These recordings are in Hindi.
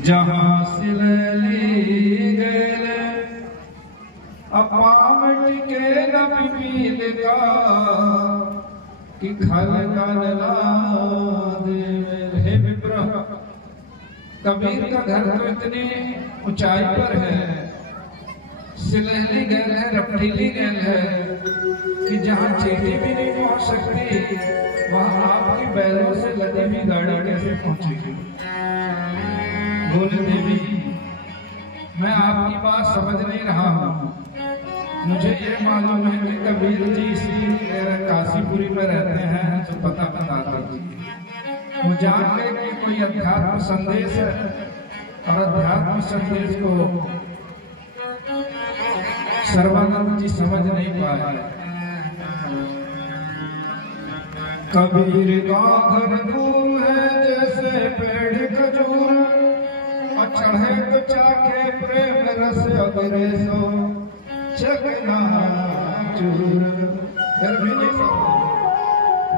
जहाँ सिलली गए अपामट के नबीद का कि खल गलला दे हे विप्र। कबीर का घर तो इतनी ऊंचाई पर है, सिलहली गैल है, रपटीली गैल है कि जहाँ चीटी भी नहीं पहुंच सकती वहां आपकी बैलों से लदी हुई गाड़ी कैसे पहुंचेगी। बोले देवी मैं आपकी बात समझ नहीं रहा हूँ, मुझे ये मालूम है कि कबीर जी इसी काशीपुरी में रहते हैं, तो पता कर दीजिए। वो जान गए कि कोई अध्यात्म संदेश है और अध्यात्म संदेश को सर्वानंद जी समझ नहीं पाए। कबीर का घर दूर है जैसे पेड़ खजूर, और चढ़े तो चाके प्रेम रस अगरे सो चकना चूर। फिर भी नहीं समझे,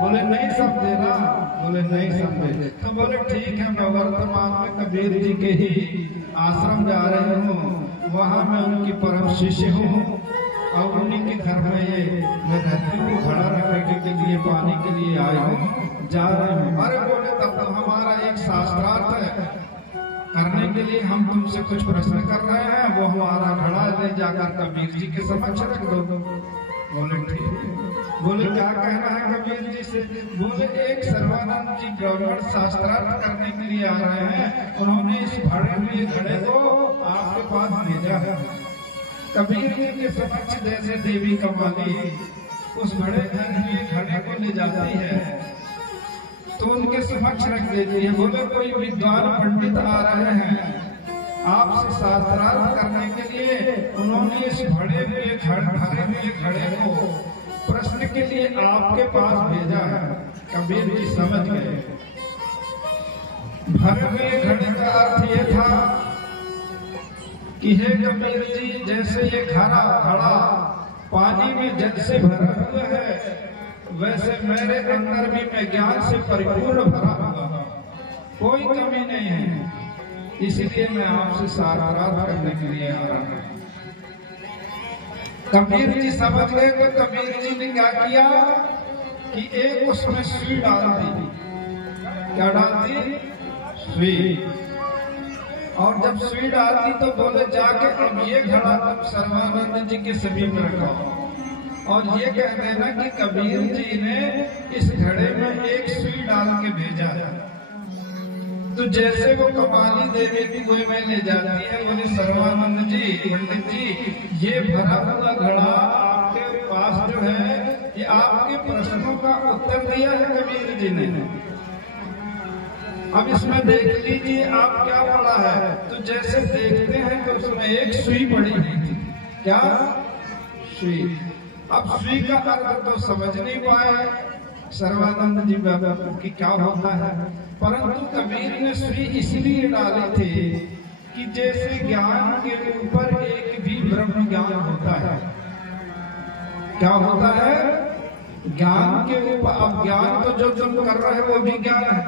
बोले नहीं समझे ना, बोले नहीं समझे। तो बोले ठीक है, मैं वर्तमान में कबीर जी के ही आश्रम जा रही हूँ, वहां मैं उनकी परम शिष्य हूँ और उन्हीं के घर में ये मैं धरती को खड़ा रखने के लिए पानी के लिए आई हूँ, जा रहे हूँ। अरे बोले तब तो हमारा एक शास्त्रार्थ है करने के लिए, हम तुमसे कुछ प्रश्न कर रहे हैं, वो हमारा घड़ा ले जाकर कबीर जी के समक्ष रख दो। बोले ठीक है। बोले क्या कहना है कबीर जी से। बोले एक सर्वानंद जी ब्राह्मण शास्त्रार्थ करने के लिए आ रहे हैं, उन्होंने इस भाड़े हुए घड़े को आपके पास भेजा है। कबीर जी के समक्ष जैसे देवी कमाली उस घड़े को ले जाती है तो उनके समक्ष रख देती है। बोले कोई विद्वान पंडित आ रहे हैं आपसे शास्त्रार्थ करने के लिए, उन्होंने इस भरे हुए घड़े को प्रश्न के लिए आपके पास भेजा है। कबीर जी समझ गए। भरे हुए घड़े का अर्थ ये था कि हे कबीर जी, जैसे ये घड़ा पानी में जल से भरा हुआ है, वैसे मेरे अंदर भी मैं ज्ञान से परिपूर्ण भरा हुआ, कोई कमी नहीं है, इसलिए मैं आपसे शास्त्रार्थ करने के लिए आ रहा हूँ। कबीर जी समझ गए तो कबीर जी ने क्या किया कि एक उसमें सुई डाल दी। क्या डाल दी? सुई। और जब सुई डाल दी तो बोले जाके अब ये घड़ा तुम सर्वानंद जी के समीप रखो और ये कह देना कि कबीर जी ने इस घड़े में एक सुई डाल के भेजा है। तो जैसे वो कमाली देवी की गोई में ले जाती है, बोले सर्वानंद जी, पंडित जी, ये भरा हुआ घड़ा आपके पास जो है, ये आपके प्रश्नों का उत्तर दिया है कबीर जी ने। अब इसमें देख लीजिए आप क्या पढ़ा है। तो जैसे देखते हैं तो उसमें एक सुई पड़ी थी। क्या? सुई। अब सुई का अर्थ तो समझ नहीं पाए सर्वानंद जी बाबा कि क्या होता है, परंतु कबीर ने सुई इसलिए डाली थी कि जैसे ज्ञान के ऊपर एक भी ब्रह्म ज्ञान होता है। क्या होता है? ज्ञान के ऊपर। अब ज्ञान तो जो तुम कर रहे हो वो भी ज्ञान है,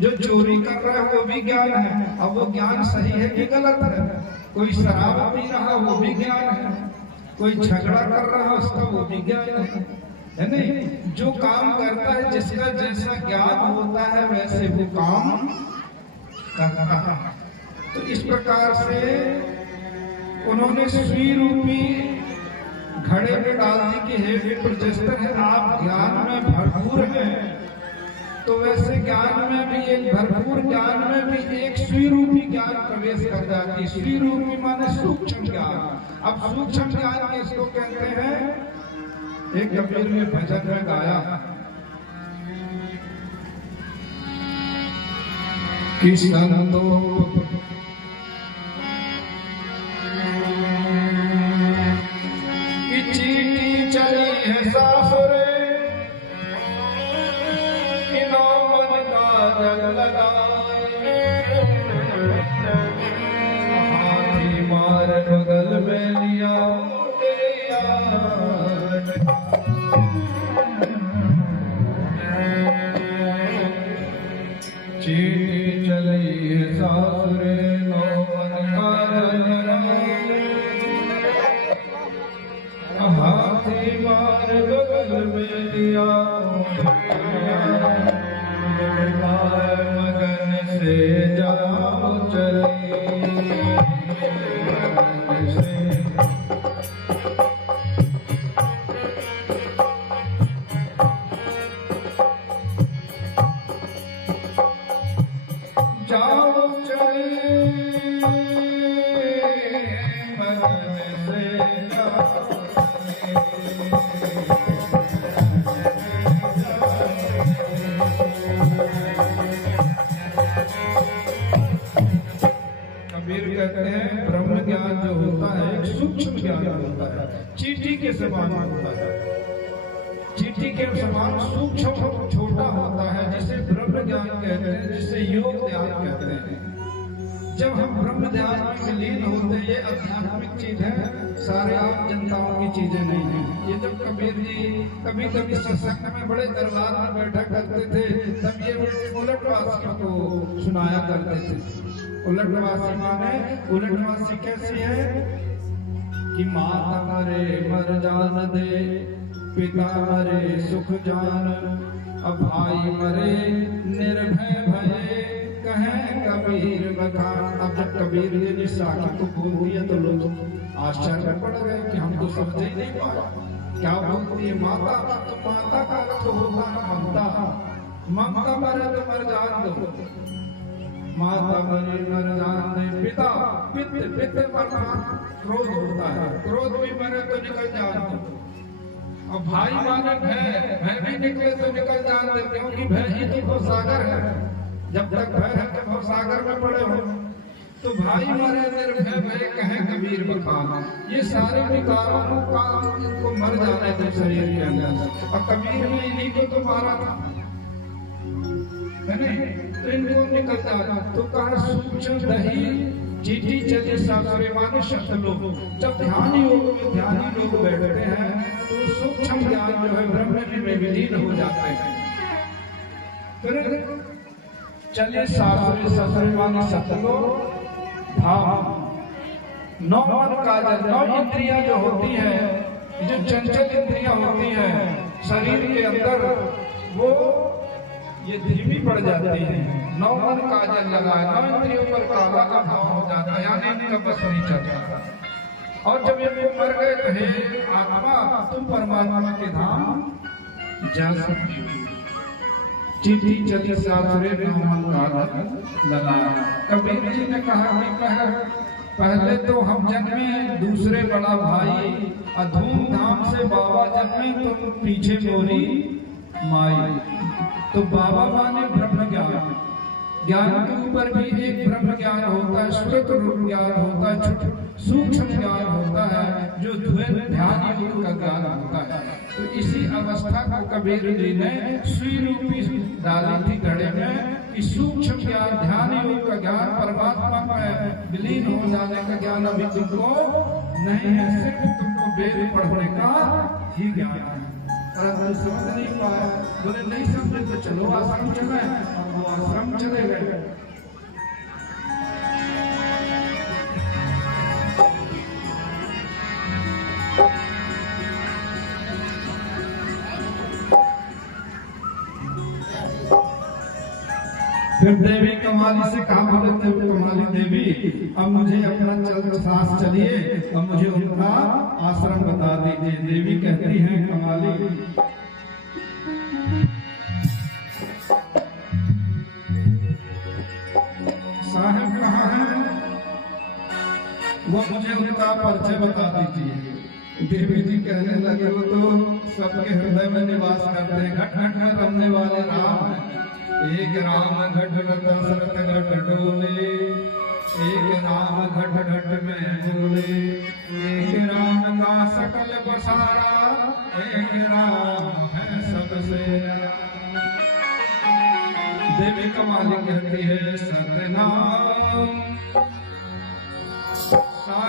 जो चोरी कर रहे हो वो भी ज्ञान है। अब वो ज्ञान सही है कि गलत है? कोई शराब पी रहा वो भी ज्ञान है, कोई झगड़ा कर रहा है उसका वो भी ज्ञान है नहीं? जो काम करता है जिसका जैसा ज्ञान होता है वैसे वो काम करता है। तो इस प्रकार से उन्होंने सुई रूपी घड़े में डाल दी कि हे विप्र, जिस तरह आप ज्ञान में भरपूर हैं तो वैसे ज्ञान में भी एक भरपूर ज्ञान में भी एक सुई रूपी ज्ञान प्रवेश कर जाती है। सुई रूपी माने सूक्ष्म ज्ञान। अब सूक्ष्म ज्ञान किसको कहते हैं? एक कबीर ने भजन में गाया कि संतो की चीटी चली है सासुरे, हाथी मार बगल में लिया चीटी चली चली जाओ चली मगन से कबीर कहते हैं ब्रह्म ज्ञान जो होता है एक सूक्ष्म ज्ञान होता है, चींटी के समान होता है, चींटी के समान सूक्ष्म छोटा होता है, जिसे ब्रह्म ज्ञान कहते हैं, जिसे योग ध्यान कहते हैं। जब हम ब्रह्म ध्यान में विलीन होते हैं, ये आध्यात्मिक चीज है, सारे आम जनताओं की चीजें नहीं है। ये जब कबीर जी कभी कभी सत्संग में बड़े दरबार में बैठा करते थे, तब ये उलटवासियों को सुनाया करते थे। उलटवासी माने उलटवासी कैसी है कि माता मरे मर जान दे, पिता मरे सुख जान, अब भाई मरे निर्भय भये, कहें कबीर बखान। अब जब कबीर ने साखी को बोल दिया तो लोग आश्चर्य पड़ गए कि हम तो समझ ही नहीं पाए क्या बोलती है माता। तो माता का अर्थ होता है ममता, ममता मरे तो मर जान दो, माता मरे मर जान दे। पिता पित पित पर क्रोध होता है, क्रोध भी मरे तो निकल जान दो। और भाई माने भय भी निकले तो निकल जान दे, क्योंकि भय ही तो भवसागर है। जब तक भय है तो भवसागर में पड़े हो। तो भाई मरे निर्भय भय, कहें कबीर बखान। ये सारे विकारों का इनको मर जाने थे शरीर के अंदर, और कबीर ने इन्हीं को तो मारा था, है नहीं? तो इनको निकल जाना। तो कहा सूक्ष्म दही चींटी चली सासुरे माने शब्द लोग। जब ध्यान योग में ध्यानी लोग बैठते हैं तो सूक्ष्म ज्ञान जो है ब्रह्म में विलीन हो जाते हैं। फिर चलिए सासुरे ससुरे माने शब्द लोग धाम। नौ मन काजल, नौ इंद्रियां जो होती है, जो चंचल इंद्रियां होती है शरीर के अंदर, वो ये धीमी पड़ जाती है। नौ मन काजल लगाए, नौ इंद्रियों पर काला का भाव हो जाता है, यानी इनका बस नहीं चलता। और जब ये मर गए तो हे आत्मा तुम परमात्मा के धाम जा सकती हो। चींटी चली सासुरे नौ मन काजल लगाया। कबीर जी ने कहा कि पहले तो हम जन्मे, दूसरे बड़ा भाई, धूमधाम से बाबा जन्मे, तुम पीछे मोरी माई। तो बाबा माने ब्रह्म ज्ञान। ज्ञान के ऊपर भी एक ब्रह्म ज्ञान होता है, श्रुत रूप ज्ञान होता है, सूक्ष्म ज्ञान होता है, जो ध्यान योग का ज्ञान होता है। तो इसी अवस्था को कबीर जी ने सुई रूपी डाली थी घड़े में, कि सूक्ष्म ज्ञान ध्यान योग का ज्ञान, परमात्मा में विलीन हो जाने का ज्ञान अभी तुमको नहीं है, सिर्फ तुमको वेद पढ़ने का ही ज्ञान है। समझ नहीं पाया, बोले नहीं समझे तो चलो आश्रम चले। वो आश्रम चले गए। फिर देवी कमाली से कहा, बोले कमाली देवी अब मुझे अपना सास चलिए, अब मुझे उनका आश्रम बता दीजिए। देवी कहती हैं कमाली साहब कहाँ हैं, वो मुझे उनका परिचय बता दीजिए। देवी जी कहने लगे वो तो सबके हृदय में निवास करते हैं, घट घट में रमने वाले राम हैं। एक राम घट घट सरत घट डोले, एक राम घट घट में बोले, एक राम का सकल बसारा, एक राम है सबसे। देवी कमाली कहती है सतनाम